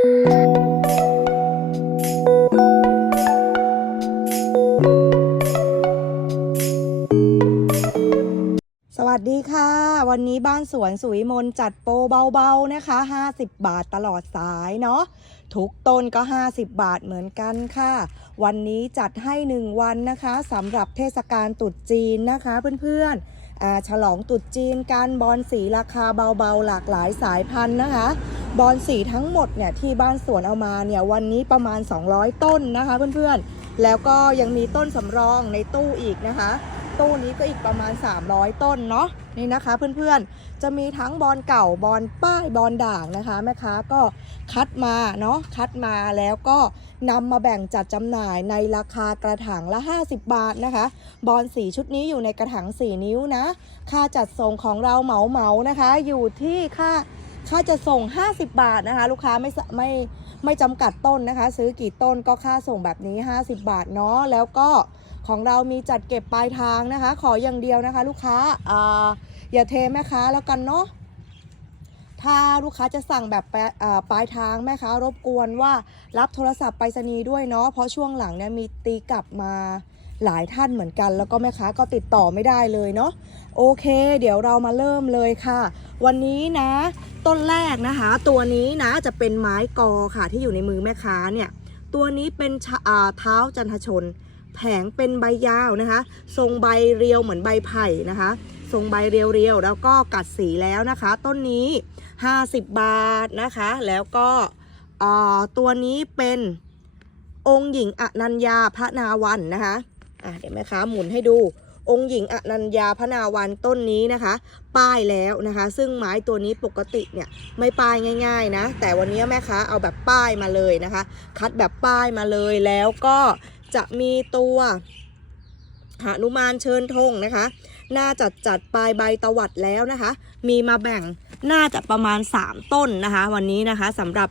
สวัสดีค่ะ วันนี้บ้านสวนสุวิมนจัดโปรเบาๆนะคะ 50 บาทตลอดสายเนาะทุกต้นก็ 50 บาทเหมือนกันค่ะ วันนี้จัดให้ 1 วันนะคะสำหรับเทศกาลตรุษจีนนะคะเพื่อนๆ ฉลองตรุษจีนการบอลสีราคาเบาๆ หลากหลายสายพันธุ์นะคะ บอลสีทั้งหมดเนี่ยที่บ้านสวนเอามาเนี่ยวันนี้ประมาณ 200 ต้นนะคะเพื่อนๆ แล้วก็ยังมีต้นสำรองในตู้อีกนะคะ ตู้นี้ก็อีกประมาณ 300 ต้นเนาะนี่นะคะเพื่อนๆ จะมีทั้งบอลเก่าบอลป้ายบอลด่างนะคะแม่ค้าก็คัดมาเนาะคัดมาแล้วก็ นำมาแบ่งจัดจำหน่ายในราคากระถางละ 50 บาทนะคะ บอลสีชุดนี้อยู่ในกระถาง4 นิ้วนะ ค่าจัดส่งของเราเหมาเหมานะคะ อยู่ที่ค่าค่าจะส่ง 50 บาทนะคะ ลูกค้าไม่ไม่ไม่จำกัดต้นนะคะ ซื้อกี่ต้นก็ค่าส่งแบบนี้ 50 บาทเนาะแล้วก็ของเรามีจัดเก็บปลายทางนะคะ ขออย่างเดียวนะคะ ลูกค้าอ่าอย่าเทแม่ค้าแล้วกันเนาะ ถ้าลูกค้าจะสั่งแบบปะอ่าปลายทางแม่ค้ารบกวนว่ารับโทรศัพท์ไปรษณีย์ด้วยเนาะเพราะช่วงหลังเนี่ยมีตีกลับมาหลายท่านเหมือนกัน แล้วก็แม่ค้าก็ติดต่อไม่ได้เลยเนาะโอเค เดี๋ยวเรามาเริ่มเลยค่ะ วันนี้นะ ต้นแรกนะคะ ตัวนี้นะจะเป็นไม้กอค่ะที่อยู่ในมือแม่ค้าเนี่ยตัวนี้เป็นเท้าจันทชน แผงเป็นใบยาวนะคะ ทรงใบเรียวเหมือนใบไผ่นะคะ ทรงใบเรียวๆแล้วก็กัดสีแล้วนะคะ ต้นนี้ 50 บาทนะคะ แล้วก็ตัวนี้เป็นองค์หญิงอนัญญาพระนาวันนะคะอะเดี๋ยวแม่ค้าหมุนให้ดู องค์หญิงอนัญญาพระนาวันต้นนี้นะคะ ป้ายแล้วนะคะ ซึ่งไม้ตัวนี้ปกติเนี่ยไม่ป้ายง่าย ๆ นะ แต่วันนี้แม่ค้าเอาแบบป้ายมาเลยนะคะ คัดแบบป้ายมาเลยแล้วก็จะมีตัวหนุมานเชิญธงนะคะ น่าจัดจัดปลายใบตวัดแล้วนะคะ มีมาแบ่งน่าจะประมาณ 3 ต้นนะคะ วันนี้นะคะสำหรับ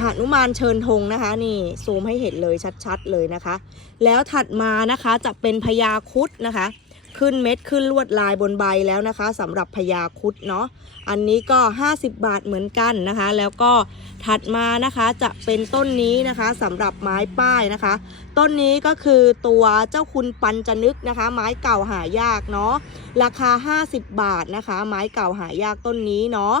หานุมานเชิญธงนะคะ นี่ซูมให้เห็นเลยชัดๆเลยนะคะ แล้วถัดมานะคะจะเป็นพญาคุดนะคะ ขึ้นเม็ดขึ้นลวดลายบนใบแล้วนะคะสำหรับพญาคุดเนาะอันนี้ก็ 50 บาทเหมือนกันนะคะ แล้วก็ถัดมานะคะจะเป็นต้นนี้นะคะสำหรับไม้ป้ายนะคะ ต้นนี้ก็คือตัวเจ้าคุณปันจนึกนะคะ ไม้เก่าหายากเนาะราคา 50 บาทนะคะ ไม้เก่าหายากต้นนี้เนาะ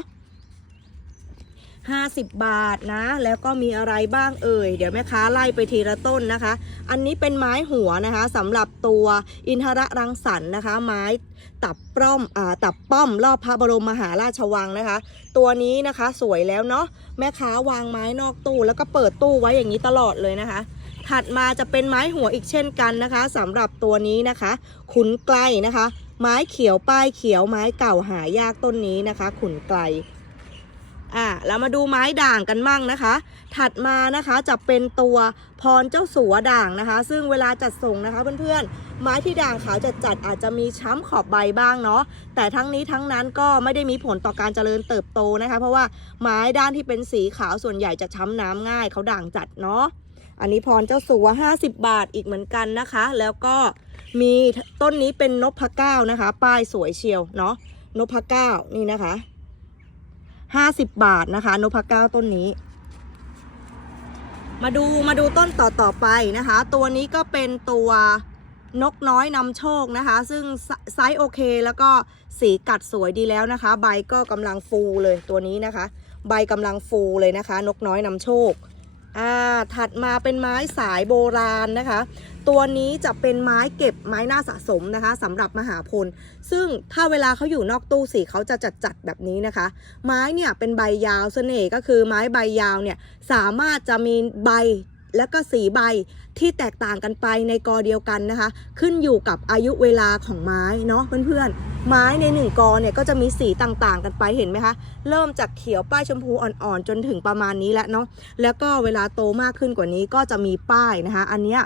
50 บาทนะ แล้วก็มีอะไรบ้างเอ่ย เดี๋ยวแม่ค้าไล่ไปทีละต้นนะคะ อันนี้เป็นไม้หัวนะคะสำหรับตัวอินทรรังสรรค์นะคะ ไม้ตับป้อมอ่าตับป้อมรอบพระบรมมหาราชวังนะคะ ตัวนี้นะคะสวยแล้วเนาะแม่ค้าวางไม้นอกตู้ แล้วก็เปิดตู้ไว้อย่างนี้ตลอดเลยนะคะถัดมาจะเป็นไม้หัวอีกเช่นกันนะคะสำหรับตัวนี้นะคะ ขุนไกลนะคะ ไม้เขียวป้ายเขียวไม้เก่าหายากต้นนี้นะคะ ขุนไกล อ่าเรามาดูไม้ด่างกันมั่งนะคะ ถัดมานะคะจะเป็นตัวพรเจ้าสัวด่างนะคะ ซึ่งเวลาจัดส่งนะคะเพื่อนๆ ไม้ที่ด่างขาวจัดจัดอาจจะมีช้ำขอบใบบ้างเนาะ แต่ทั้งนี้ทั้งนั้นก็ไม่ได้มีผลต่อการเจริญเติบโตนะคะ เพราะว่าไม้ด้านที่เป็นสีขาวส่วนใหญ่จะช้ำน้ำง่ายเขาด่างจัดเนาะ อันนี้พรเจ้าสัว 50 บาทอีกเหมือนกันนะคะ แล้วก็มีต้นนี้เป็นนพเก้านะคะ ป้ายสวยเชียวเนาะนพเก้านี่นะคะ 50 บาทนะคะนพเก้าต้นนี้ มาดูมาดูต้นต่อต่อไปนะคะ ตัวนี้ก็เป็นตัวนกน้อยนำโชคนะคะ ซึ่งไซไซส์โอเค แล้วก็สีกัดสวยดีแล้วนะคะ ใบก็กำลังฟูเลยตัวนี้นะคะ ใบกำลังฟูเลยนะคะ นกน้อยนำโชค อ่าถัดมาเป็นไม้สายโบราณนะคะ ตัวนี้จะเป็นไม้เก็บไม้หน้าสะสมนะคะสำหรับมหาพล ซึ่งถ้าเวลาเขาอยู่นอกตู้สีเขาจะจัดจัดแบบนี้นะคะ ไม้เนี่ยเป็นใบยาวเสน่ห์ก็คือไม้ใบยาวเนี่ยสามารถจะมีใบ และก็สีใบที่แตกต่างกันไปในกอเดียวกันนะคะ ขึ้นอยู่กับอายุเวลาของไม้เนาะเพื่อนๆ ไม้ในหนึ่งกอเนี่ยก็จะมีสีต่างๆ กันไปเห็นไหมคะ เริ่มจากเขียวป้ายชมพูอ่อนๆ จนถึงประมาณนี้แล้วเนาะแล้วก็เวลาโตมากขึ้นกว่านี้ก็จะมีป้ายนะคะ อันเนี้ย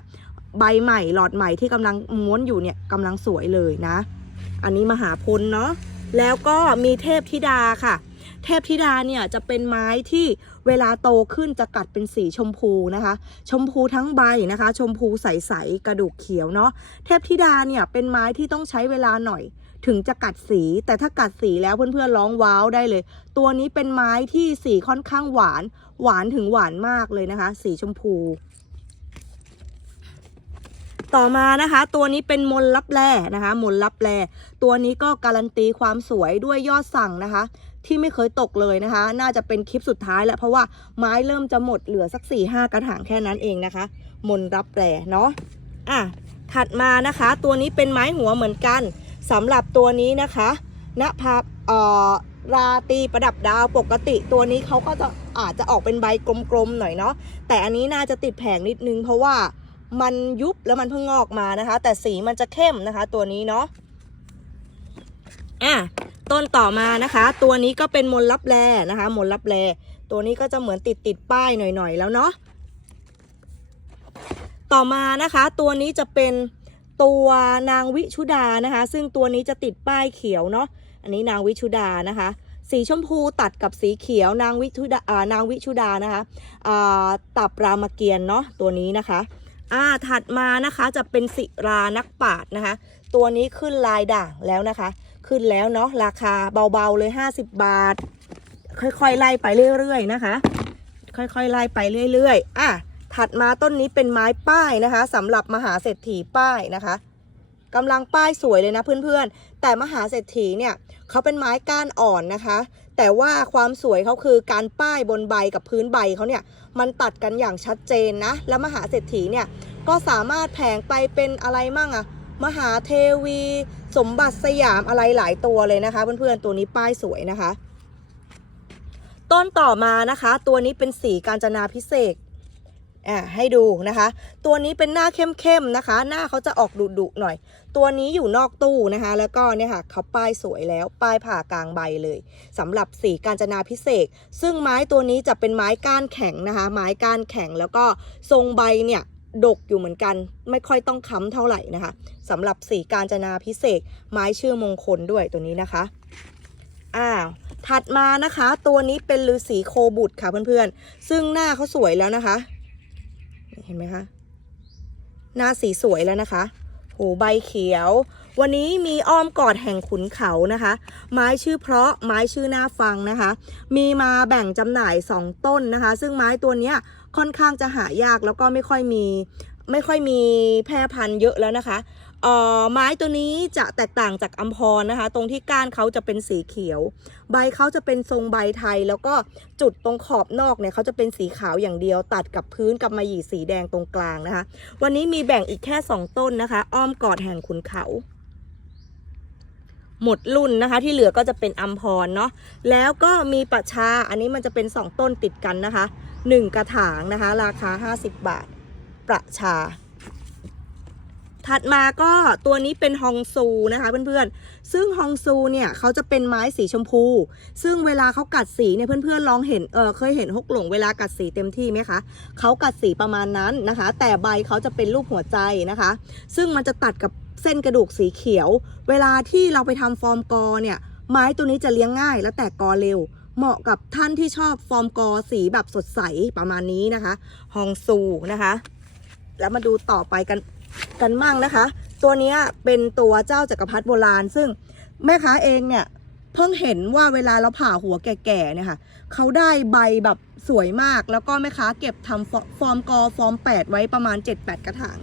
ใบใหม่หลอดใหม่ที่กำลังม้วนอยู่เนี่ยกำลังสวยเลยนะ อันนี้มหาพลเนาะแล้วก็มีเทพธิดาค่ะ เทพธิดาเนี่ยจะเป็นไม้ที่เวลาโตขึ้นจะกัดเป็นสีชมพูนะคะ ชมพูทั้งใบนะคะ ชมพูใสๆกระดูกเขียวเนาะเทพธิดาเนี่ยเป็นไม้ที่ต้องใช้เวลาหน่อยถึงจะกัดสี แต่ถ้ากัดสีแล้วเพื่อนๆร้องว้าวได้เลย ตัวนี้เป็นไม้ที่สีค่อนข้างหวาน หวานถึงหวานมากเลยนะคะ สีชมพู ต่อมานะคะ ตัวนี้เป็นมนลับแลนะคะมนลับแลตัวนี้ก็การันตีความสวยด้วยยอดสั่งนะคะ ที่ไม่เคยตกเลยนะคะ น่าจะเป็นคลิปสุดท้ายแล้วเพราะว่าไม้เริ่มจะหมดเหลือสัก4ี่ห้ากระถางแค่นั้นเองนะคะ มนรับแลเนาะอะถัดมานะคะ ตัวนี้เป็นไม้หัวเหมือนกันสำหรับตัวนี้นะคะณภาเอ่อราตีประดับดาวปกติตัวนี้เขาก็จะอาจจะออกเป็นใบกลมๆหน่อยเนาะแต่อันนี้น่าจะติดแผงนิดนึง เพราะว่ามันยุบแล้วมันเพิ่งงอกมานะคะ แต่สีมันจะเข้มนะคะ ตัวนี้เนาะอะ ต้นต่อมานะคะ ตัวนี้ก็เป็นมนลับแลนะคะมนลับแลตัวนี้ก็จะเหมือนติดติดป้ายหน่อยๆแล้วเนาะต่อมานะคะ ตัวนี้จะเป็นตัวนางวิชุดานะคะ ซึ่งตัวนี้จะติดป้ายเขียวเนาะอันนี้นางวิชุดานะคะ สีชมพูตัดกับสีเขียวนางวิชุดานางวิชุดานะคะตับรามเกียรติ์เนาะตัวนี้นะคะอ่าถัดมานะคะจะเป็นสิรานักปาดนะคะ ตัวนี้ขึ้นลายด่างแล้วนะคะ ขึ้นแล้วเนาะราคาเบาๆเลย 50 บาท ค่อยๆไล่ไปเรื่อยๆนะคะ ค่อยๆไล่ไปเรื่อยๆอะถัดมาต้นนี้เป็นไม้ป้ายนะคะสำหรับมหาเศรษฐีป้ายนะคะกำลังป้ายสวยเลยนะเพื่อนๆ แต่มหาเศรษฐีเนี่ยเขาเป็นไม้ก้านอ่อนนะคะ แต่ว่าความสวยเขาคือการป้ายบนใบกับพื้นใบเขาเนี่ยมันตัดกันอย่างชัดเจนนะ แล้วมหาเศรษฐีเนี่ยก็สามารถแผงไปเป็นอะไรมั่งอะมหาเทวี สมบัติสยามอะไรหลายตัวเลยนะคะ เพื่อนๆตัวนี้ป้ายสวยนะคะ ต้นต่อมานะคะ ตัวนี้เป็นสีกาญจนาพิเศษอ่าให้ดูนะคะ ตัวนี้เป็นหน้าเข้มๆนะคะ หน้าเขาจะออกดุๆหน่อย ตัวนี้อยู่นอกตู้นะคะ แล้วก็เนี่ยค่ะเขาป้ายสวยแล้วป้ายผ่ากลางใบเลยสำหรับสีกาญจนาพิเศษ ซึ่งไม้ตัวนี้จะเป็นไม้ก้านแข็งนะคะ ไม้ก้านแข็งแล้วก็ทรงใบเนี่ย ดกอยู่เหมือนกัน ไม่ค่อยต้องค้ำเท่าไหร่นะคะสำหรับสีกาญจนาพิเศษไม้ชื่อมงคลด้วยตัวนี้นะคะอ้าวถัดมานะคะ ตัวนี้เป็นฤาษีโคบุตรค่ะเพื่อนๆ ซึ่งหน้าเขาสวยแล้วนะคะ เห็นไหมคะ หน้าสีสวยแล้วนะคะหูใบเขียว วันนี้มีอ้อมกอดแห่งขุนเขานะคะ ไม้ชื่อเพราะไม้ชื่อหน่าฟังนะคะ มีมาแบ่งจำหน่าย 2 ต้นนะคะ ซึ่งไม้ตัวเนี้ย ค่อนข้างจะหายากแล้วก็ไม่ค่อยมีไม่ค่อยมีแพร่พันธุ์เยอะแล้วนะคะเอ่อไม้ตัวนี้จะแตกต่างจากอัมพรนะคะ ตรงที่ก้านเขาจะเป็นสีเขียว ใบเขาจะเป็นทรงใบไทย แล้วก็จุดตรงขอบนอกเนี่ยเขาจะเป็นสีขาวอย่างเดียว ตัดกับพื้นกับมาหยี่สีแดงตรงกลางนะคะ วันนี้มีแบ่งอีกแค่ 2 ต้นนะคะ อ้อมกอดแห่งขุนเขา หมดรุ่นนะคะ ที่เหลือก็จะเป็นอัมพรเนาะแล้วก็มีประชาอันนี้มันจะเป็น 2 ต้นติดกันนะคะ 1 กระถางนะคะ ราคา 50 บาท ประชา ถัดมาก็ตัวนี้เป็นฮองซูนะคะเพื่อนๆ ซึ่งฮองซูเนี่ยเขาจะเป็นไม้สีชมพู ซึ่งเวลาเขากัดสีเนี่ยเพื่อนๆลองเห็นเออเคยเห็นฮกหลงเวลากัดสีเต็มที่ไหมคะเขากัดสีประมาณนั้นนะคะ แต่ใบเขาจะเป็นรูปหัวใจนะคะ ซึ่งมันจะตัดกับเส้นกระดูกสีเขียว เวลาที่เราไปทำฟอร์มกอเนี่ยไม้ตัวนี้จะเลี้ยงง่ายและแตกกอเร็ว เหมาะกับท่านที่ชอบฟอร์มกอสีแบบสดใสประมาณนี้นะคะ ฮองซูนะคะ แล้วมาดูต่อไปกันกันมั่งนะคะ ตัวนี้เป็นตัวเจ้าจักรพรรดิโบราณ ซึ่งแม่ค้าเองเนี่ยเพิ่งเห็นว่าเวลาเราผ่าหัวแก่ๆเนี่ยค่ะเขาได้ใบแบบสวยมาก แล้วก็แม่ค้าเก็บทำฟอร์มกอฟอร์ม 8 ไว้ประมาณ 7-8 กระถาง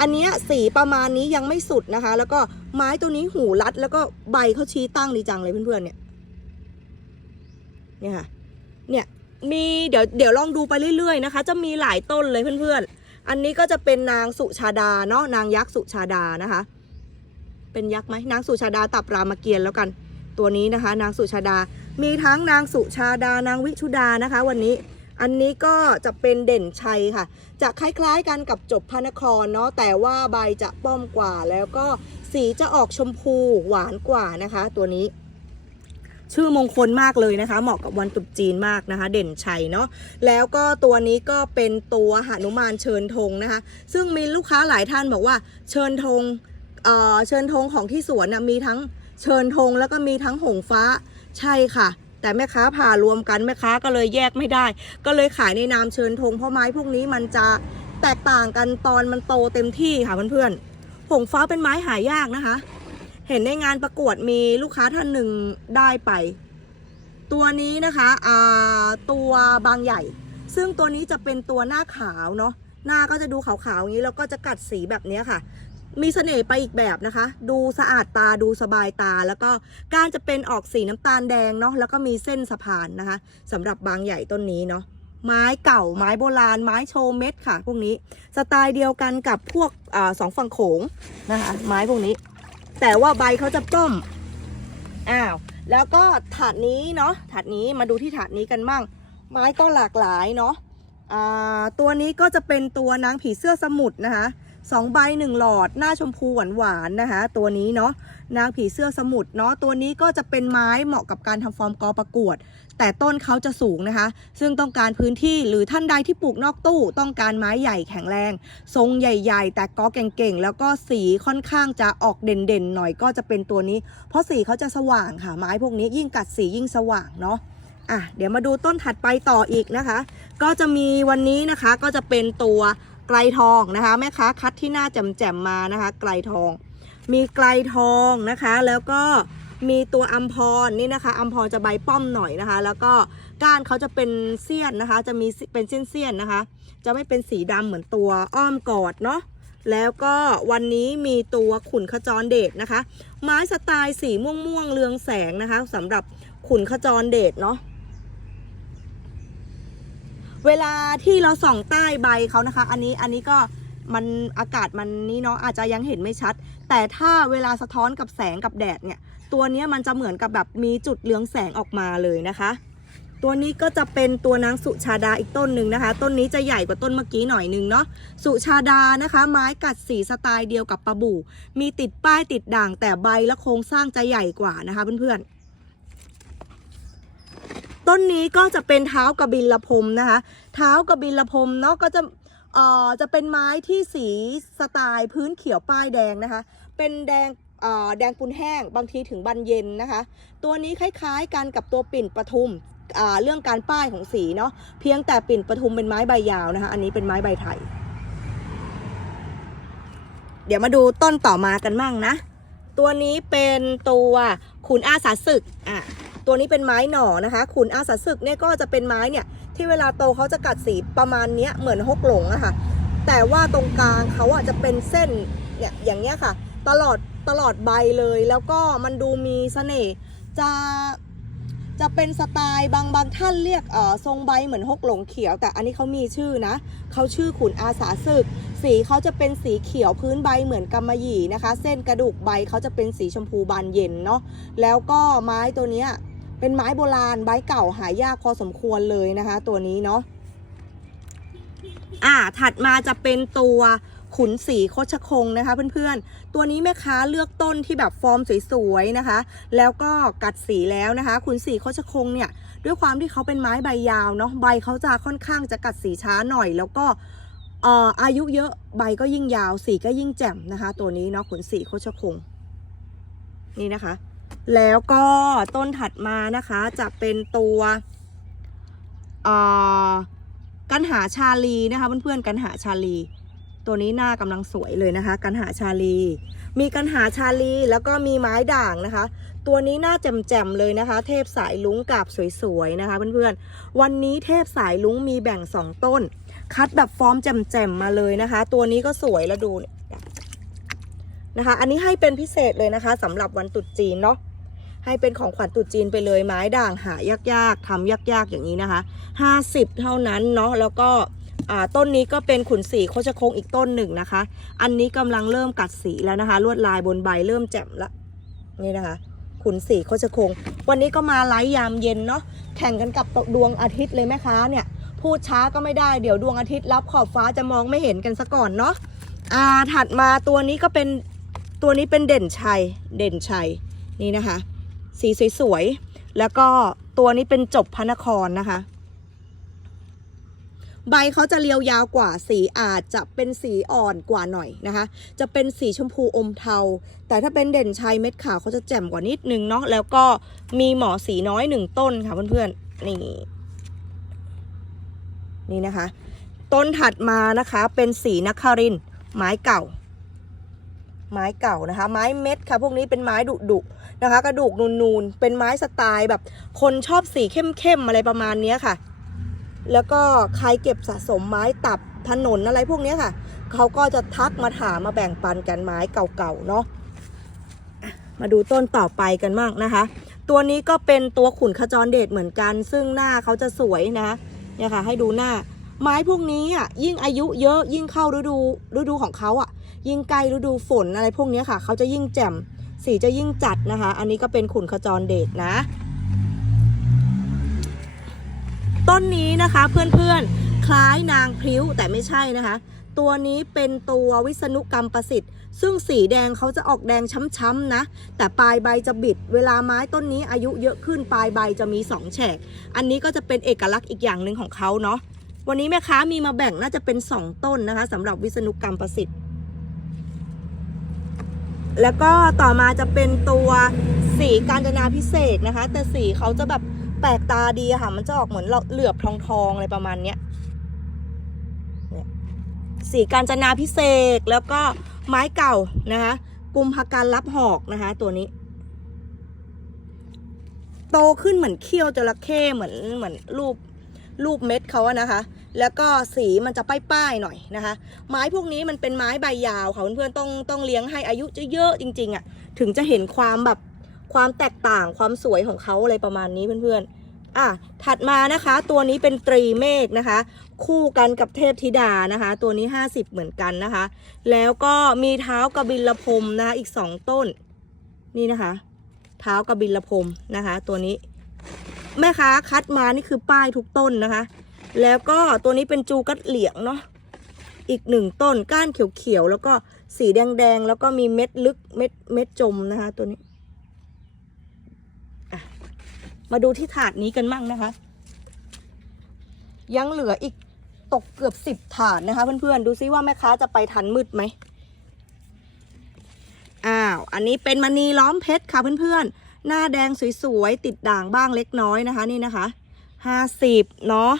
อันนี้สีประมาณนี้ยังไม่สุดนะคะ แล้วก็ไม้ตัวนี้หูรัด แล้วก็ใบเขาชี้ตั้งดีจังเลยเพื่อนๆเนี่ย เนี่ยค่ะ เนี่ยมีเดี๋ยวเดี๋ยวลองดูไปเรื่อยๆนะคะ จะมีหลายต้นเลยเพื่อนๆ อันนี้ก็จะเป็นนางสุชาดาเนาะนางยักษ์สุชาดานะคะ เป็นยักษ์ไหมนางสุชาดาตับรามเกียรติแล้วกัน ตัวนี้นะคะ นางสุชาดา มีทั้งนางสุชาดานางวิชุดานะคะ วันนี้อันนี้ก็จะเป็นเด่นชัยค่ะ จะคล้ายๆกันกับจบพระนครเนาะแต่ว่าใบจะป้อมกว่าแล้วก็สีจะออกชมพูหวานกว่านะคะ ตัวนี้ ชื่อมงคลมากเลยนะคะ เหมาะกับวันตรุษจีนมากนะคะ เด่นชัยเนาะแล้วก็ตัวนี้ก็เป็นตัวหนุมานเชิญธงนะคะ ซึ่งมีลูกค้าหลายท่านบอกว่าเชิญธงเอ่อเชิญธงของที่สวนนะมีทั้งเชิญธงแล้วก็มีทั้งหงฟ้าใช่ค่ะแต่แม่ค้าผ่ารวมกันแม่ค้าก็เลยแยกไม่ได้ ก็เลยขายในนามเชิญธงเพราะไม้พวกนี้มันจะแตกต่างกันตอนมันโตเต็มที่ค่ะเพื่อนๆหงฟ้าเป็นไม้หายากนะคะ เห็นในงานประกวดมีลูกค้าท่านหนึ่งได้ไป ตัวนี้นะคะอ่าตัวบางใหญ่ ซึ่งตัวนี้จะเป็นตัวหน้าขาวเนาะหน้าก็จะดูขาวๆอย่างนี้แล้วก็จะกัดสีแบบนี้ค่ะ มีเสน่ห์ไปอีกแบบนะคะ ดูสะอาดตาดูสบายตา แล้วก็การจะเป็นออกสีน้ำตาลแดงเนาะแล้วก็มีเส้นสะพานนะคะสำหรับบางใหญ่ต้นนี้เนาะไม้เก่าไม้โบราณ ไม้โชว์เม็ดค่ะ พวกนี้สไตล์เดียวกันกับพวกอสองฝั่งโขงนะคะ ไม้พวกนี้ แต่ว่าใบเขาจะป้อมอ้าวแล้วก็ถาดนี้เนาะถาดนี้มาดูที่ถาดนี้กันมั่งไม้ก็หลากหลายเนาะอ่าตัวนี้ก็จะเป็นตัวนางผีเสื้อสมุทรนะคะสองใบหนึ่งหลอดหน้าชมพูหวานหวานๆนะคะ ตัวนี้เนาะ นางผีเสื้อสมุทรเนาะตัวนี้ก็จะเป็นไม้เหมาะกับการทำฟอร์มกอประกวด แต่ต้นเขาจะสูงนะคะ ซึ่งต้องการพื้นที่หรือท่านใดที่ปลูกนอกตู้ ต้องการไม้ใหญ่แข็งแรง ทรงใหญ่ ๆ แต่ก็เก่งๆ แล้วก็สีค่อนข้างจะออกเด่นๆ หน่อยก็จะเป็นตัวนี้ เพราะสีเขาจะสว่างค่ะไม้พวกนี้ยิ่งกัดสียิ่งสว่างเนาะอะเดี๋ยวมาดูต้นถัดไปต่ออีกนะคะ ก็จะมีวันนี้นะคะก็จะเป็นตัวไกลทองนะคะแม่ค้าคัดที่หน้าแจ่มๆมานะคะ ไกลทอง มีไกลทองนะคะ แล้วก็มีตัวอัมพรนี่นะคะอัมพรจะใบป้อมหน่อยนะคะ แล้วก็ก้านเขาจะเป็นเสี้ยนนะคะ จะมีเป็นเส้นๆนะคะ จะไม่เป็นสีดำเหมือนตัวอ้อมกอดเนาะแล้วก็วันนี้มีตัวขุนขจรเดชนะคะ ไม้สไตล์สีม่วงๆเรืองแสงนะคะสำหรับขุนขจรเดชเนาะเวลาที่เราส่องใต้ใบเขานะคะ อันนี้อันนี้ก็ มันอากาศมันนี้เนาะอาจจะยังเห็นไม่ชัด แต่ถ้าเวลาสะท้อนกับแสงกับแดดเนี่ย ตัวนี้มันจะเหมือนกับแบบมีจุดเรืองแสงออกมาเลยนะคะ ตัวนี้ก็จะเป็นตัวนางสุชาดาอีกต้นหนึ่งนะคะ ต้นนี้จะใหญ่กว่าต้นเมื่อกี้หน่อยหนึงเนาะสุชาดานะคะ ไม้กัดสีสไตล์เดียวกับปะบู่ มีติดป้ายติดด่าง แต่ใบและโครงสร้างจะใหญ่กว่านะคะเพื่อนๆต้นนี้ก็จะเป็นเท้ากระบินละพรมนะคะ เท้ากระบินละพรมเนาะก็จะ เอ่อจะเป็นไม้ที่สีสไตล์พื้นเขียวป้ายแดงนะคะ เป็นแดงแดงปุนแห้งบางทีถึงบันเย็นนะคะ ตัวนี้คล้ายๆกันกับตัวปิ่นปทุมเรื่องการป้ายของสีเนาะเพียงแต่ปิ่นปทุมเป็นไม้ใบยาวนะคะ อันนี้เป็นไม้ใบไทย เดี๋ยวมาดูต้นต่อมากันมั่งนะ ตัวนี้เป็นตัวขุนอาสาศึกอะ ตัวนี้เป็นไม้หน่อนะคะ ขุนอาสาศึกเนี่ยก็จะเป็นไม้เนี่ยที่เวลาโตเขาจะกัดสีประมาณเนี้ยเหมือนฮกหลงอะค่ะ แต่ว่าตรงกลางเขาอะจะเป็นเส้นเนี่ยอย่างเงี้ยค่ะ ตลอดตลอดใบเลยแล้วก็มันดูมีเสน่ห์จะจะเป็นสไตล์บางบางท่านเรียกเอ่อทรงใบเหมือนฮกหลงเขียว แต่อันนี้เขามีชื่อนะเขาชื่อขุนอาสาศึก สีเขาจะเป็นสีเขียวพื้นใบเหมือนกำมะหยี่นะคะ เส้นกระดูกใบเขาจะเป็นสีชมพูบานเย็นเนาะแล้วก็ไม้ตัวเนี้ย เป็นไม้โบราณไม้เก่าหายากพอสมควรเลยนะคะ ตัวนี้เนาะอ่าถัดมาจะเป็นตัวขุนสีโคชคงนะคะเพื่อนๆ ตัวนี้แม่ค้าเลือกต้นที่แบบฟอร์มสวยๆนะคะ แล้วก็กัดสีแล้วนะคะ ขุนสีโคชคงเนี่ยด้วยความที่เขาเป็นไม้ใบยาวเนาะใบเขาจะค่อนข้างจะกัดสีช้าหน่อย แล้วก็เอ่ออายุเยอะใบก็ยิ่งยาวสีก็ยิ่งแจ่มนะคะ ตัวนี้เนาะขุนสีโคชคงนี่นะคะ แล้วก็ต้นถัดมานะคะจะเป็นตัวกันหาชาลีนะคะเพื่อนๆกันหาชาลี ตัวนี้หน้ากำลังสวยเลยนะคะ กันหาชาลี มีกันหาชาลีแล้วก็มีไม้ด่างนะคะ ตัวนี้หน้าแจ่มๆเลยนะคะ เทพสายลุงกาบสวยๆนะคะเพื่อนๆวันนี้เทพสายลุงมีแบ่งสองต้น คัดแบบฟอร์มแจ่มๆมาเลยนะคะ ตัวนี้ก็สวยแล้วดูเนี่ยนะคะ อันนี้ให้เป็นพิเศษเลยนะคะสำหรับวันตรุษจีนเนาะ ให้เป็นของขวัญตรุษจีนไปเลยไม้ด่างหายากๆทำยากๆอย่างนี้นะคะ 50 เท่านั้นเนาะแล้วก็ต้นนี้ก็เป็นขุนสีโคชโคงอีกต้นหนึ่งนะคะ อันนี้กำลังเริ่มกัดสีแล้วนะคะ ลวดลายบนใบเริ่มแจ่มละนี่นะคะ ขุนสีโคชโคง วันนี้ก็มาไลฟ์ยามเย็นเนาะแข่งกันกับดวงอาทิตย์เลยแม่ค้าเนี่ยพูดช้าก็ไม่ได้เดี๋ยวดวงอาทิตย์รับขอบฟ้าจะมองไม่เห็นกันซะก่อนเนาะอ่าถัดมาตัวนี้ก็เป็นตัวนี้เป็นเด่นชัยเด่นชัยนี่นะคะ สีสวยๆ แล้วก็ตัวนี้เป็นจบพระนครนะคะ ใบเขาจะเรียวยาวกว่า สีอาจจะเป็นสีอ่อนกว่าหน่อยนะคะ จะเป็นสีชมพูอมเทา แต่ถ้าเป็นเด่นชัยเม็ดขาวเขาจะแจ่มกว่านิดนึงเนาะ แล้วก็มีหมอสีน้อยหนึ่งต้นค่ะเพื่อนๆ นี่ นี่นะคะ ต้นถัดมานะคะเป็นสีนักคารินไม้เก่าไม้เก่านะคะ ไม้เม็ดค่ะ พวกนี้เป็นไม้ดุดุ นะคะ กระดูกนูนๆ เป็นไม้สไตล์แบบคนชอบสีเข้มๆอะไรประมาณนี้ค่ะ แล้วก็ใครเก็บสะสมไม้ตับถนนอะไรพวกนี้ค่ะ เขาก็จะทักมาถามมาแบ่งปันกันไม้เก่าๆเนาะมาดูต้นต่อไปกันบ้างนะคะ ตัวนี้ก็เป็นตัวขุนขจรเดชเหมือนกัน ซึ่งหน้าเขาจะสวยนะเนี่ยค่ะให้ดูหน้า ไม้พวกนี้อะยิ่งอายุเยอะยิ่งเข้าฤดูฤดูของเขาอะ ยิ่งใกล้ฤดูฝนอะไรพวกนี้ค่ะ เขาจะยิ่งแจ่ม สีจะยิ่งจัดนะคะ อันนี้ก็เป็นขุนขจรเดชนะ ต้นนี้นะคะเพื่อนๆ คล้ายนางพริ้วแต่ไม่ใช่นะคะ ตัวนี้เป็นตัววิษณุกรรมประสิทธิ์ ซึ่งสีแดงเขาจะออกแดงช้ำๆนะ แต่ปลายใบจะบิด เวลาไม้ต้นนี้อายุเยอะขึ้นปลายใบจะมีสองแฉก อันนี้ก็จะเป็นเอกลักษณ์อีกอย่างหนึ่งของเขาเนาะ วันนี้แม่ค้ามีมาแบ่งน่าจะเป็นสองต้นนะคะสำหรับวิษณุกรรมประสิทธิ์ แล้วก็ต่อมาจะเป็นตัวสีกาญจนาพิเศษนะคะ แต่สีเขาจะแบบแปลกตาดีค่ะ มันจะออกเหมือนเหลือบทองทองๆอะไรประมาณเนี้ยสีกาญจนาพิเศษแล้วก็ไม้เก่านะคะกุมภาการรับหอกนะคะ ตัวนี้ โตขึ้นเหมือนเขี้ยวจระเข้เหมือนเหมือนรูปรูปเม็ดเขาอะนะคะ แล้วก็สีมันจะป้ายๆหน่อยนะคะ ไม้พวกนี้มันเป็นไม้ใบยาวค่ะเพื่อนๆต้องต้องเลี้ยงให้อายุเยอะๆจริง ๆอะ่ะถึงจะเห็นความแบบความแตกต่างความสวยของเขาอะไรประมาณนี้เพื่อนๆอะถัดมานะคะตัวนี้เป็นตรีเมฆนะคะ คู่กันกับเทพธิดานะคะ ตัวนี้ 50 เหมือนกันนะคะ แล้วก็มีเท้ากระบิลพรมนะคะอีก 2 ต้นนี่นะคะ เท้ากระบิลพรมนะคะ ตัวนี้ แม่ค้าคัดมานี่คือป้ายทุกต้นนะคะ แล้วก็ตัวนี้เป็นจูกัดเหลียงเนาะอีกหนึ่งต้นก้านเขียวๆแล้วก็สีแดงๆแล้วก็มีเม็ดลึกเม็ดเม็ดจมนะคะ ตัวนี้มาดูที่ถาดนี้กันมั่งนะคะ ยังเหลืออีกตกเกือบสิบถาดนะคะเพื่อนๆ ดูซิว่าแม่ค้าจะไปทันมืดไหมอ้าว อันนี้เป็นมณีล้อมเพชรค่ะเพื่อนๆ หน้าแดงสวยๆ ติดด่างบ้างเล็กน้อยนะคะ นี่นะคะห้าสิบเนาะ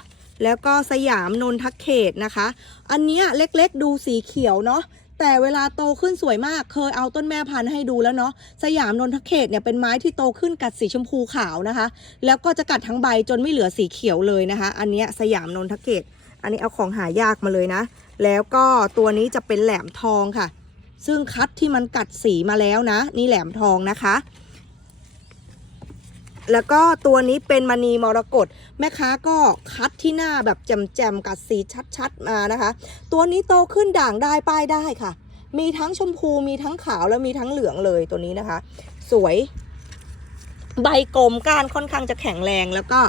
แล้วก็สยามนนทเขตนะคะ อันเนี้ยเล็กๆดูสีเขียวเนาะแต่เวลาโตขึ้นสวยมาก เคยเอาต้นแม่พันธุ์ให้ดูแล้วเนาะ สยามนนทเขตเนี่ยเป็นไม้ที่โตขึ้นกัดสีชมพูขาวนะคะ แล้วก็จะกัดทั้งใบจนไม่เหลือสีเขียวเลยนะคะ อันนี้สยามนนทเขต อันนี้เอาของหายากมาเลยนะ แล้วก็ตัวนี้จะเป็นแหลมทองค่ะ ซึ่งคัดที่มันกัดสีมาแล้วนะ นี่แหลมทองนะคะ แล้วก็ตัวนี้เป็นมณีมรกตแม่ค้าก็คัดที่หน้าแบบแจ่มๆกัดสีชัดๆมานะคะ ตัวนี้โตขึ้นด่างได้ป้ายได้ค่ะ มีทั้งชมพูมีทั้งขาวแล้วมีทั้งเหลืองเลยตัวนี้นะคะ สวย ใบกลมก้านค่อนข้างจะแข็งแรงแล้วก็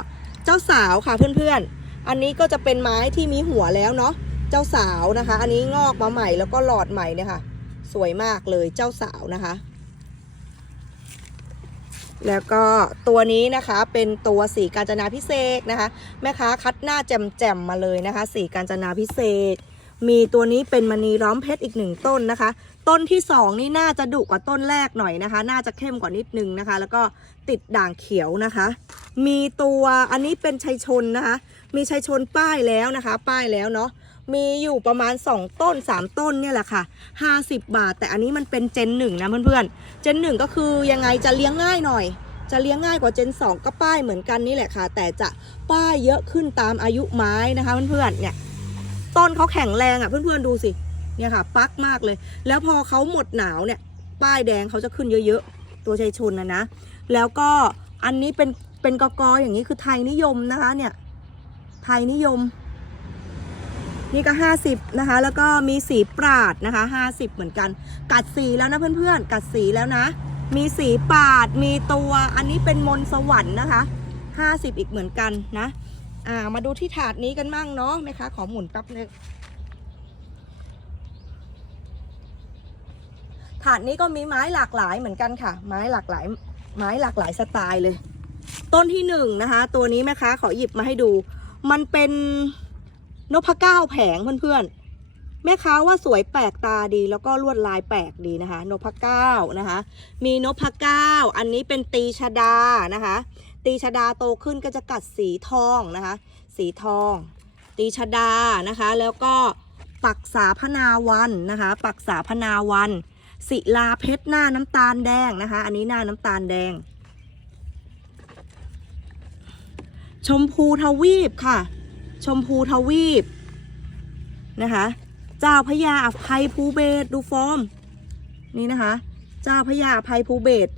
เจ้าสาวค่ะเพื่อนๆ อันนี้ก็จะเป็นไม้ที่มีหัวแล้วเนาะเจ้าสาวนะคะ อันนี้งอกมาใหม่แล้วก็หลอดใหม่เนี่ยค่ะ สวยมากเลยเจ้าสาวนะคะ แล้วก็ตัวนี้นะคะเป็นตัวสีกาญจนาพิเศษนะคะ แม่ค้าคัดหน้าแจ่มๆมาเลยนะคะ สีกาญจนาพิเศษ มีตัวนี้เป็นมณีล้อมเพชรอีกหนึ่งต้นนะคะ ต้นที่สองนี่น่าจะดุกว่าต้นแรกหน่อยนะคะ น่าจะเข้มกว่านิดนึงนะคะ แล้วก็ติดด่างเขียวนะคะ มีตัวอันนี้เป็นชัยชนนะคะ มีชัยชนป้ายแล้วนะคะ ป้ายแล้วเนาะ มีอยู่ประมาณ 2 ต้น 3 ต้นเนี่ยแหละค่ะ 50 บาท แต่อันนี้มันเป็นเจนหนึ่งนะเพื่อนๆ เจนหนึ่งก็คือยังไงจะเลี้ยงง่ายหน่อย จะเลี้ยงง่ายกว่าเจน 2 ก็ป้ายเหมือนกันนี่แหละค่ะ แต่จะป้ายเยอะขึ้นตามอายุไม้นะคะเพื่อนๆ เนี่ย ต้นเขาแข็งแรงอะเพื่อนๆดูสิ เนี่ยค่ะปักมากเลย แล้วพอเขาหมดหนาวเนี่ย ป้ายแดงเขาจะขึ้นเยอะๆ ตัวชัยชนนะนะ แล้วก็อันนี้เป็นเป็นกกออย่างนี้คือไทยนิยมนะคะเนี่ย ไทยนิยม นี่ก็ 50 นะคะ แล้วก็มีสีปราดนะคะ 50 เหมือนกัน กัดสีแล้วนะเพื่อนๆ กัดสีแล้วนะ มีสีปาด มีตัว อันนี้เป็นมนสวรรค์นะคะ 50 อีกเหมือนกันนะ อ่า มาดูที่ถาดนี้กันมั่งเนาะไหมคะขอหมุนแป๊บนึงถาดนี้ก็มีไม้หลากหลายเหมือนกันค่ะ ไม้หลากหลาย ไม้หลากหลายสไตล์เลย ต้นที่หนึ่งนะคะ ตัวนี้แม่ค้าขอหยิบมาให้ดู มันเป็น นพเก้าแผงเพื่อนๆ แม่ค้าว่าสวยแปลกตาดีแล้วก็ลวดลายแปลกดีนะคะนพเก้านะคะ มีนพเก้าอันนี้เป็นตีชดานะคะ ตีชดาโตขึ้นก็จะกัดสีทองนะคะ สีทอง ตีชดานะคะ แล้วก็ปักษาพนาวันนะคะ ปักษาพนาวันศิลาเพชรหน้าน้ำตาลแดงนะคะ อันนี้หน้าน้ำตาลแดง ชมพูทวีปค่ะ ชมพูทวีปนะคะเจ้าพญาอภัยภูเบศดูฟอร์ม นี่นะคะ เจ้าพญาอภัยภูเบศ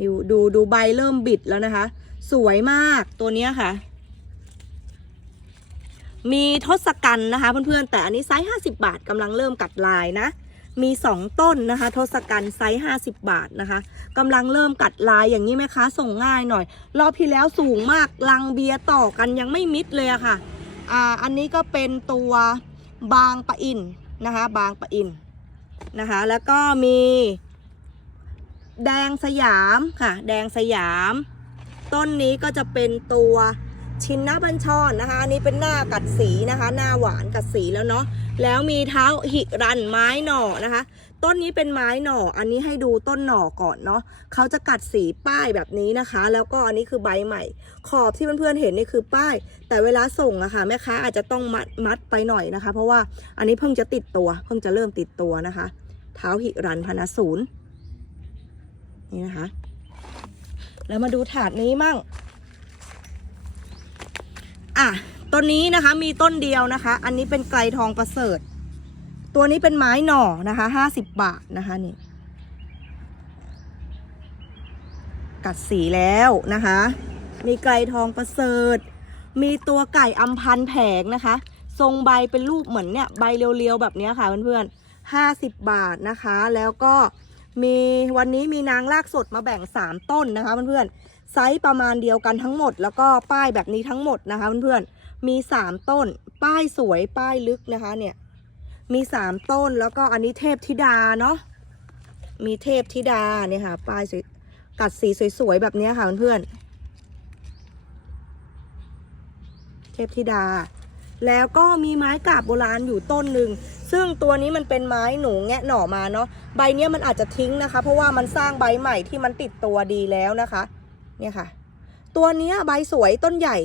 ดูดูดูใบเริ่มบิดแล้วนะคะ สวยมากตัวเนี้ยค่ะ มีทศกัณฐ์นะคะ เพื่อนๆแต่อันนี้ไซส์50 บาทกำลังเริ่มกัดลายนะมี 2 ต้นนะคะ ทศกัณฐ์ไซส์50 บาทนะคะกำลังเริ่มกัดลายอย่างนี้ไหมคะ ส่งง่ายหน่อย รอบที่แล้วสูงมากลังเบียร์ต่อกันยังไม่มิดเลยอะค่ะ อ่าอันนี้ก็เป็นตัวบางปะอินนะคะบางปะอินนะคะแล้วก็มีแดงสยามค่ะแดงสยาม ต้นนี้ก็จะเป็นตัวชินนาบัญชรนะคะอันนี้เป็นหน้ากัดสีนะคะ หน้าหวานกัดสีแล้วเนาะแล้วมีเท้าหิรันไม้หน่อนะคะ ต้นนี้เป็นไม้หน่อ อันนี้ให้ดูต้นหน่อก่อนเนาะเขาจะกัดสีป้ายแบบนี้นะคะ แล้วก็อันนี้คือใบใหม่ ขอบที่เพื่อนๆเห็นนี่คือป้าย แต่เวลาส่งอะค่ะแม่ค้าอาจจะต้องมัดมัดไปหน่อยนะคะ เพราะว่าอันนี้เพิ่งจะติดตัว เพิ่งจะเริ่มติดตัวนะคะ เท้าหิรันพนาศูนย์นี่นะคะ แล้วมาดูถาดนี้มั่ง อะต้นนี้นะคะมีต้นเดียวนะคะ อันนี้เป็นไกลทองประเสริฐ ตัวนี้เป็นไม้หน่อนะคะห้าสิบบาทนะคะนี่ กัดสีแล้วนะคะ มีไกลทองประเสริฐ มีตัวไก่อัมพันแผงนะคะ ทรงใบเป็นรูปเหมือนเนี่ยใบเรียวๆแบบนี้ค่ะเพื่อนๆห้าสิบบาทนะคะ แล้วก็มีวันนี้มีนางลากสดมาแบ่งสามต้นนะคะเพื่อนๆไซส์ประมาณเดียวกันทั้งหมด แล้วก็ป้ายแบบนี้ทั้งหมดนะคะเพื่อนๆมีสามต้น ป้ายสวยป้ายลึกนะคะเนี่ย มีสามต้นแล้วก็อันนี้เทพธิดาเนาะมีเทพธิดาเนี่ยค่ะป้ายสวยกัดสีสวยๆแบบนี้ค่ะเพื่อนๆเทพธิดา แล้วก็มีไม้กาบโบราณอยู่ต้นหนึ่งซึ่งตัวนี้มันเป็นไม้หนูแงะหน่อมาเนาะใบเนี้ยมันอาจจะทิ้งนะคะ เพราะว่ามันสร้างใบใหม่ที่มันติดตัวดีแล้วนะคะ เนี่ยค่ะ ตัวเนี้ยใบสวยต้นใหญ่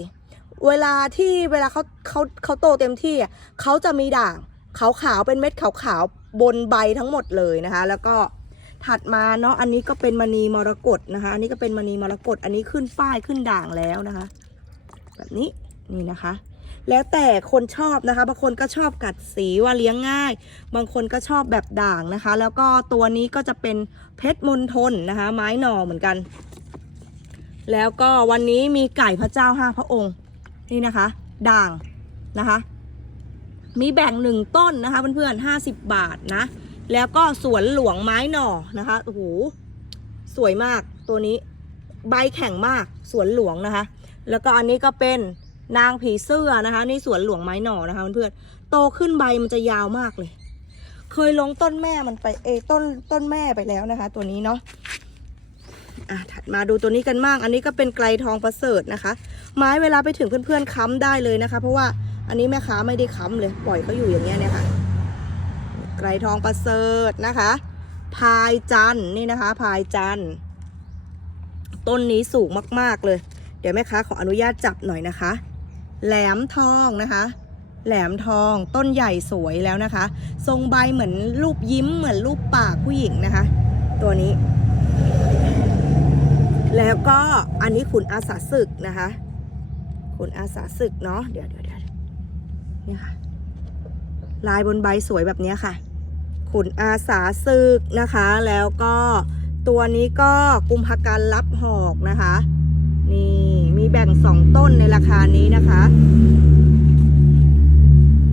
เวลาที่เวลาเขาเขาเขาโตเต็มที่อะเขาจะมีด่าง ขาวๆเป็นเม็ดขาวๆบนใบทั้งหมดเลยนะคะ แล้วก็ถัดมาเนาะอันนี้ก็เป็นมณีมรกตนะคะ อันนี้ก็เป็นมณีมรกตอันนี้ขึ้นป้ายขึ้นด่างแล้วนะคะ แบบนี้นี่นะคะ แล้วแต่คนชอบนะคะ บางคนก็ชอบกัดสีว่าเลี้ยงง่าย บางคนก็ชอบแบบด่างนะคะ แล้วก็ตัวนี้ก็จะเป็นเพชรมณฑลนะคะ ไม้หน่อเหมือนกัน แล้วก็วันนี้มีไก่พระเจ้าห้าพระองค์ นี่นะคะ ด่างนะคะ มีแบ่งหนึ่งต้นนะคะเพื่อนๆห้าสิบบาทนะ แล้วก็สวนหลวงไม้หน่อนะคะโอ้โหสวยมากตัวนี้ ใบแข็งมากสวนหลวงนะคะ แล้วก็อันนี้ก็เป็นนางผีเสื้อนะคะ นี่สวนหลวงไม้หน่อนะคะเพื่อนๆโตขึ้นใบมันจะยาวมากเลย เคยลงต้นแม่มันไปเอต้นต้นแม่ไปแล้วนะคะ ตัวนี้เนาะอะถัดมาดูตัวนี้กันบ้าง อันนี้ก็เป็นไกลทองประเสริฐนะคะ ไม้เวลาไปถึงเพื่อนๆค้ำได้เลยนะคะ เพราะว่า อันนี้แม่ค้าไม่ได้ค้ำเลย ปล่อยเขาอยู่อย่างเงี้ยเนี่ยค่ะ ไกรทองประเสริฐนะคะ พายจันนี่นะคะ พายจันต้นนี้สูงมาก ๆ เลย เดี๋ยวแม่ค้าขออนุญาตจับหน่อยนะคะ แหลมทองนะคะ แหลมทองต้นใหญ่สวยแล้วนะคะ ทรงใบเหมือนรูปยิ้มเหมือนรูปปากผู้หญิงนะคะ ตัวนี้ แล้วก็อันนี้ขุนอาสาศึกนะคะ ขุนอาสาศึกเนาะเดี๋ยวเดี๋ยว นี่ค่ะ ลายบนใบสวยแบบนี้ค่ะ ขุนอาสาศึกนะคะ แล้วก็ตัวนี้ก็กุมภกันรับหอกนะคะ นี่มีแบ่งสองต้นในราคานี้นะคะ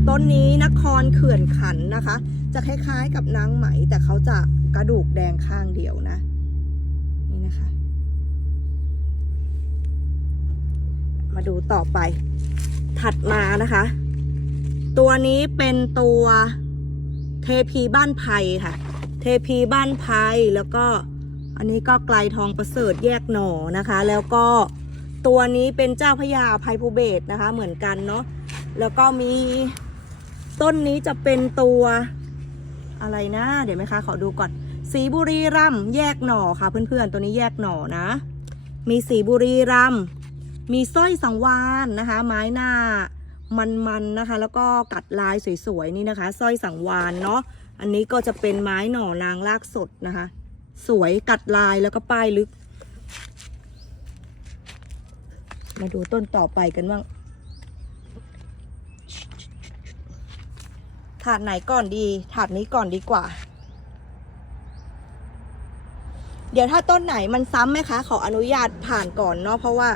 ต้นนี้นครเขื่อนขันนะคะ จะคล้ายๆกับนางไหม แต่เขาจะกระดูกแดงข้างเดียวนะ นี่นะคะ มาดูต่อไปถัดมานะคะ ตัวนี้เป็นตัวเทพีบ้านไผ่ค่ะ เทพีบ้านไผ่แล้วก็อันนี้ก็ไกลทองประเสริฐแยกหนอนะคะ แล้วก็ตัวนี้เป็นเจ้าพระยาภัยภูเบศนะคะ เหมือนกันเนาะแล้วก็มีต้นนี้จะเป็นตัวอะไรนะเดี๋ยวไหมคะขอดูก่อน สีบุรีรัมย์แยกหน่อค่ะ เพื่อนๆ ตัวนี้แยกหน่อนะ มีสีบุรีรัมย์มีสร้อยสังวานนะคะ ไม้หน้า มันๆนะคะ แล้วก็กัดลายสวยๆนี่นะคะสร้อยสังวานเนาะอันนี้ก็จะเป็นไม้หน่อนางรากสดนะคะ สวยกัดลายแล้วก็ป้ายลึก มาดูต้นต่อไปกันบ้างถาดไหนก่อนดีถาดนี้ก่อนดีกว่า เดี๋ยวถ้าต้นไหนมันซ้ำไหมคะ ขออนุญาตผ่านก่อนเนาะเพราะว่า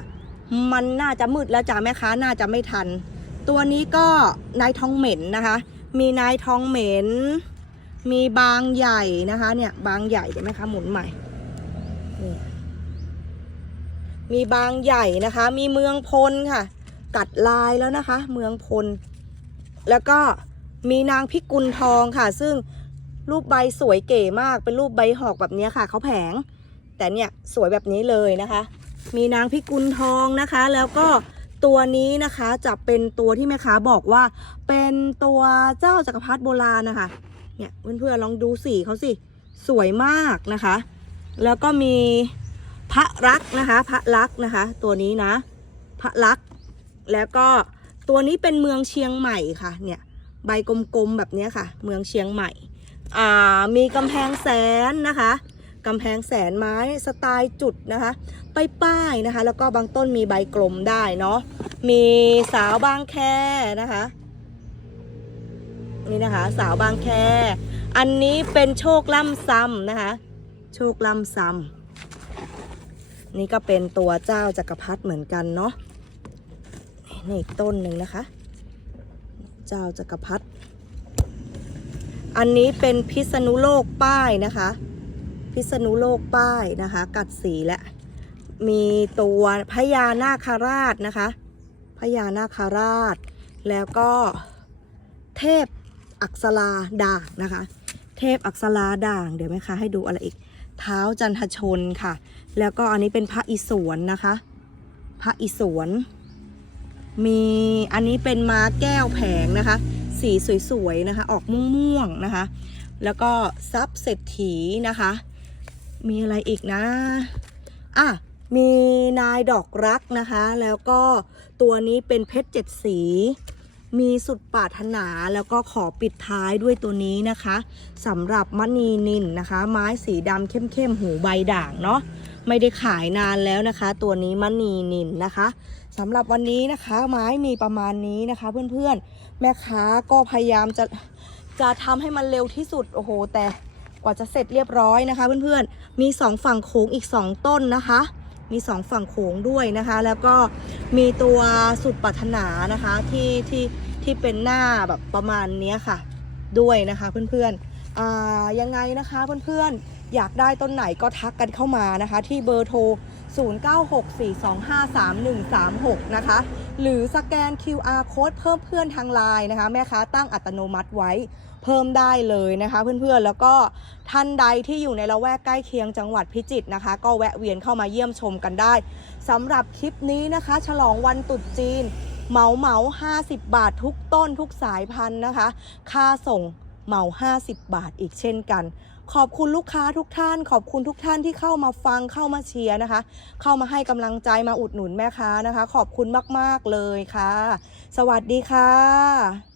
มันน่าจะมืดแล้วจ้าแม่ค้าน่าจะไม่ทัน ตัวนี้ก็นายทองเหม็นนะคะ มีนายทองเหม็น มีบางใหญ่นะคะเนี่ยบางใหญ่เดี๋ยวแม่ค้าหมุนใหม่นี่มีบางใหญ่นะคะ มีเมืองพลค่ะ กัดลายแล้วนะคะ เมืองพล แล้วก็มีนางพิกุลทองค่ะ ซึ่งรูปใบสวยเก๋มาก เป็นรูปใบหอกแบบนี้ค่ะเขาแผง แต่เนี่ยสวยแบบนี้เลยนะคะ มีนางพิกุลทองนะคะ แล้วก็ ตัวนี้นะคะจะเป็นตัวที่แม่ค้าบอกว่า เป็นตัวเจ้าจักรพรรดิโบราณนะคะ เนี่ยเพื่อนๆลองดูสีเขาสิ สวยมากนะคะ แล้วก็มีพระรักษ์นะคะ พระรักษ์นะคะ ตัวนี้นะ พระลักษ์แล้วก็ตัวนี้เป็นเมืองเชียงใหม่ค่ะ เนี่ยใบกลมๆแบบนี้ค่ะ เมืองเชียงใหม่ อ่ามีกำแพงแสนนะคะ กำแพงแสนไม้สไตล์จุดนะคะป้ายๆนะคะ แล้วก็บางต้นมีใบกลมได้เนาะมีสาวบางแคนะคะนี่นะคะ สาวบางแค อันนี้เป็นโชคล่ำซ้ำนะคะ โชคล่ำซ้ำนี่ก็เป็นตัวเจ้าจักรพรรดิเหมือนกันเนาะนี่อีกต้นหนึ่งนะคะ เจ้าจักรพรรดิอันนี้เป็นพิษณุโลกป้ายนะคะ พิษณุโลกป้ายนะคะ กัดสีและมีตัวพญานาคราชนะคะพญานาคราช แล้วก็เทพอักษราด่างนะคะ เทพอักษราด่าง เดี๋ยวไหมคะให้ดูอะไรอีก เท้าจันทชนค่ะ แล้วก็อันนี้เป็นพระอิศวรนะคะ พระอิศวรมีอันนี้เป็นม้าแก้วแผงนะคะ สีสวยๆนะคะ ออกม่วงๆนะคะ แล้วก็ซับเศรษฐีนะคะ มีอะไรอีกนะอะมีนายดอกรักนะคะ แล้วก็ตัวนี้เป็นเพชรเจ็ดสี มีสุดปรารถนาแล้วก็ขอปิดท้ายด้วยตัวนี้นะคะสำหรับมณีนินนะคะ ไม้สีดำเข้มๆหูใบด่างเนาะไม่ได้ขายนานแล้วนะคะ ตัวนี้มณีนินนะคะสำหรับวันนี้นะคะไม้มีประมาณนี้นะคะ เพื่อนๆ แม่ค้าก็พยายามจะจะทำให้มันเร็วที่สุดโอ้โห แต่ กว่าจะเสร็จเรียบร้อยนะคะ เพื่อนๆ มีสองฝั่งโค้งอีกสองต้นนะคะ มีสองฝั่งโขงด้วยนะคะ แล้วก็มีตัวสุดปรารถนานะคะที่ที่ที่เป็นหน้าแบบประมาณนี้ค่ะ ด้วยนะคะเพื่อนๆยังไงนะคะเพื่อนๆ อยากได้ต้นไหนก็ทักกันเข้ามานะคะ ที่เบอร์โทร 0964253136 นะคะ หรือสแกน QR code เพิ่มเพื่อนทางไลน์นะคะ แม่ค้าตั้งอัตโนมัติไว้ พิ่มได้เลยนะคะเพื่อนๆ แล้วก็ท่านใดที่อยู่ในละแวกใกล้เคียงจังหวัดพิจิตรนะคะ ก็แวะเวียนเข้ามาเยี่ยมชมกันได้สำหรับคลิปนี้นะคะ ฉลองวันตรุษจีนเหมาเหมา50 บาททุกต้นทุกสายพันธุ์นะคะ ค่าส่งเหมา 50 บาทอีกเช่นกัน ขอบคุณลูกค้าทุกท่าน ขอบคุณทุกท่านที่เข้ามาฟังเข้ามาเชียร์นะคะ เข้ามาให้กำลังใจมาอุดหนุนแม่ค้านะคะ ขอบคุณมาก ๆ เลยค่ะ สวัสดีค่ะ